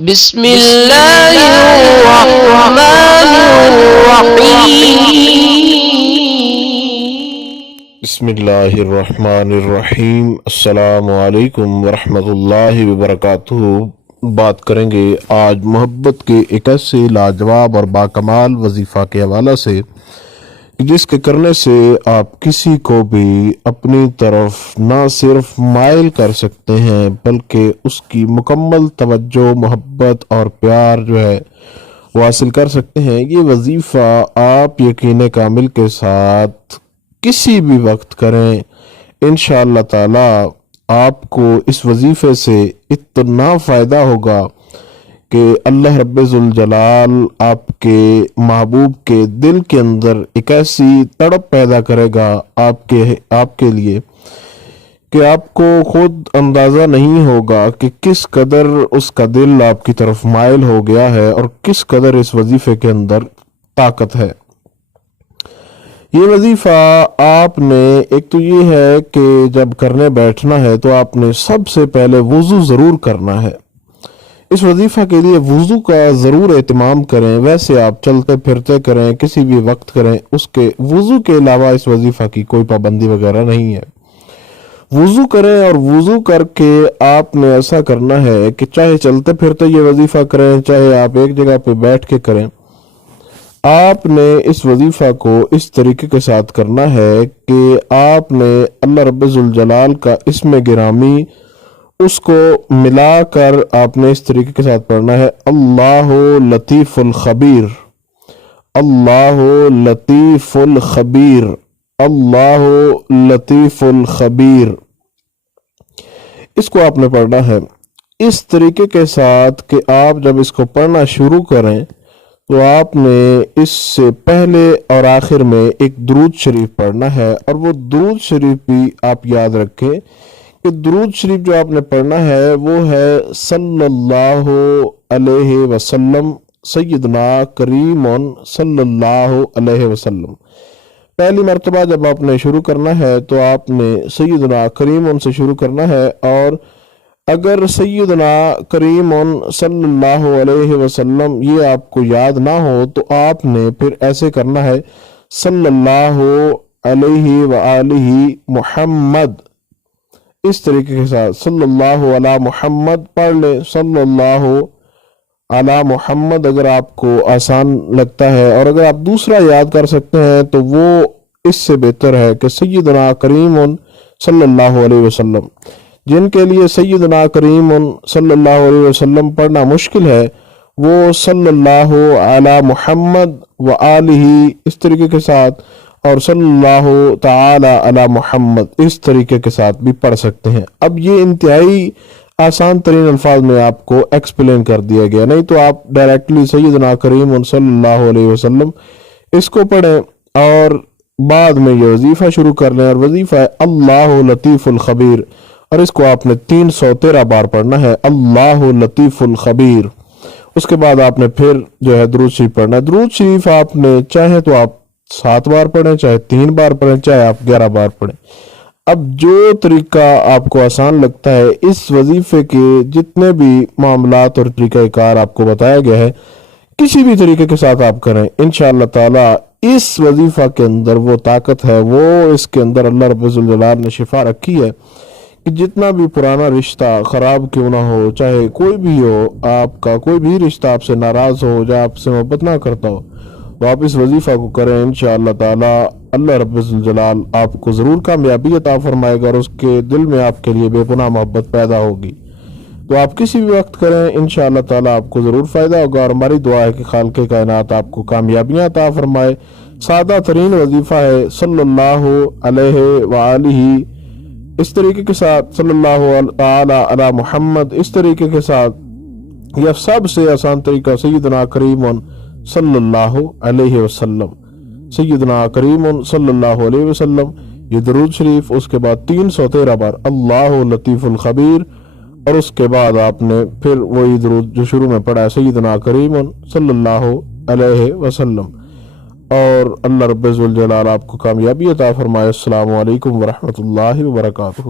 بسم اللہ الرحمن الرحیم۔ بسم اللہ الرحمن الرحیم۔ السلام علیکم ورحمۃ اللہ وبرکاتہ۔ بات کریں گے آج محبت کے ایک ایسے لاجواب اور باکمال وظیفہ کے حوالے سے جس کے کرنے سے آپ کسی کو بھی اپنی طرف نہ صرف مائل کر سکتے ہیں بلکہ اس کی مکمل توجہ، محبت اور پیار جو ہے وہ حاصل کر سکتے ہیں۔ یہ وظیفہ آپ یقین کامل کے ساتھ کسی بھی وقت کریں، انشاءاللہ تعالی آپ کو اس وظیفے سے اتنا فائدہ ہوگا کہ اللہ رب ذوالجلال آپ کے محبوب کے دل کے اندر ایک ایسی تڑپ پیدا کرے گا آپ کے لیے کہ آپ کو خود اندازہ نہیں ہوگا کہ کس قدر اس کا دل آپ کی طرف مائل ہو گیا ہے اور کس قدر اس وظیفے کے اندر طاقت ہے۔ یہ وظیفہ آپ نے ایک تو یہ ہے کہ جب کرنے بیٹھنا ہے تو آپ نے سب سے پہلے وضو ضرور کرنا ہے۔ اس وظیفہ کے لیے وضو کا ضرور اہتمام کریں، ویسے آپ چلتے پھرتے کریں، کسی بھی وقت کریں، اس کے وضو کے علاوہ اس وظیفہ کی کوئی پابندی وغیرہ نہیں ہے۔ وضو کریں اور وضو کر کے آپ نے ایسا کرنا ہے کہ چاہے چلتے پھرتے یہ وظیفہ کریں، چاہے آپ ایک جگہ پہ بیٹھ کے کریں، آپ نے اس وظیفہ کو اس طریقے کے ساتھ کرنا ہے کہ آپ نے اللہ رب ذوالجلال کا اسم گرامی اس کو ملا کر آپ نے اس طریقے کے ساتھ پڑھنا ہے: اللہ لطیف الخبیر، اللہ لطیف الخبیر، اللہ لطیف الخبیر۔ اس کو آپ نے پڑھنا ہے اس طریقے کے ساتھ کہ آپ جب اس کو پڑھنا شروع کریں تو آپ نے اس سے پہلے اور آخر میں ایک درود شریف پڑھنا ہے، اور وہ درود شریف بھی آپ یاد رکھیں کہ درود شریف جو آپ نے پڑھنا ہے وہ ہے صلی اللہ علیہ وسلم سیدنا کریم صلی اللہ علیہ وسلم۔ پہلی مرتبہ جب آپ نے شروع کرنا ہے تو آپ نے سیدنا کریم سے شروع کرنا ہے، اور اگر سیدنا کریم صلی اللہ علیہ وسلم یہ آپ کو یاد نہ ہو تو آپ نے پھر ایسے کرنا ہے: صلی اللہ علیہ وآلہ محمد، اس طریقے کے ساتھ صلی اللہ علی محمد پڑھ لیں۔ صلی اللہ علی محمد اگر آپ کو آسان لگتا ہے، اور اگر آپ دوسرا یاد کر سکتے ہیں تو وہ اس سے بہتر ہے کہ سیدنا کریم صلی اللہ علیہ وسلم۔ جن کے لیے سیدنا کریم صلی اللہ علیہ وسلم پڑھنا مشکل ہے وہ صلی اللہ علی محمد وآلہ اس طریقے کے ساتھ اور صلی اللہ تعالی علی محمد اس طریقے کے ساتھ بھی پڑھ سکتے ہیں۔ اب یہ انتہائی آسان ترین الفاظ میں آپ کو ایکسپلین کر دیا گیا، نہیں تو آپ ڈائریکٹلی سیدنا کریم صلی اللہ علیہ وسلم اس کو پڑھیں اور بعد میں یہ وظیفہ شروع کر لیں، اور وظیفہ ہے اللہ لطیف الخبیر، اور اس کو آپ نے 313 بار پڑھنا ہے: اللہ لطیف الخبیر۔ اس کے بعد آپ نے پھر جو ہے درود شریف پڑھنا ہے۔ درود شریف آپ نے چاہے تو آپ 7 بار پڑھیں، چاہے 3 بار پڑھیں، چاہے آپ 11 بار پڑھیں۔ اب جو طریقہ آپ کو آسان لگتا ہے، اس وظیفے کے جتنے بھی معاملات اور طریقہ کار آپ کو بتایا گیا ہے کسی بھی طریقے کے ساتھ آپ کریں، انشاءاللہ تعالی اس وظیفہ کے اندر وہ طاقت ہے، وہ اس کے اندر اللہ رب ذوالجلال نے شفا رکھی ہے کہ جتنا بھی پرانا رشتہ خراب کیوں نہ ہو، چاہے کوئی بھی ہو، آپ کا کوئی بھی رشتہ آپ سے ناراض ہو یا آپ سے محبت نہ کرتا ہو، تو آپ اس وظیفہ کو کریں، انشاءاللہ تعالی اللہ رب الجلال آپ کو ضرور کامیابی عطا فرمائے گا اور اس کے دل میں آپ کے لیے بے پناہ محبت پیدا ہوگی۔ تو آپ کسی بھی وقت کریں، انشاءاللہ تعالی آپ کو ضرور فائدہ ہوگا، اور ہماری دعا ہے کہ خالق کائنات آپ کو کامیابیاں عطا فرمائے۔ سادہ ترین وظیفہ ہے صلی اللہ علیہ وآلہ اس طریقے کے ساتھ، صلی اللہ تعالی علی محمد اس طریقے کے ساتھ، یا سب سے آسان طریقہ سیدنا کریم صلی اللہ علیہ وسلم، سیدنا کریم صلی اللہ علیہ وسلم، یہ درود شریف، اس کے بعد 313 بار اللہ لطیف الخبیر، اور اس کے بعد آپ نے پھر وہی درود جو شروع میں پڑھا ہے سیدنا کریم صلی اللہ علیہ وسلم، اور اللہ رب ذوالجلال آپ کو کامیابی عطا فرمائے۔ السلام علیکم ورحمۃ اللہ وبرکاتہ۔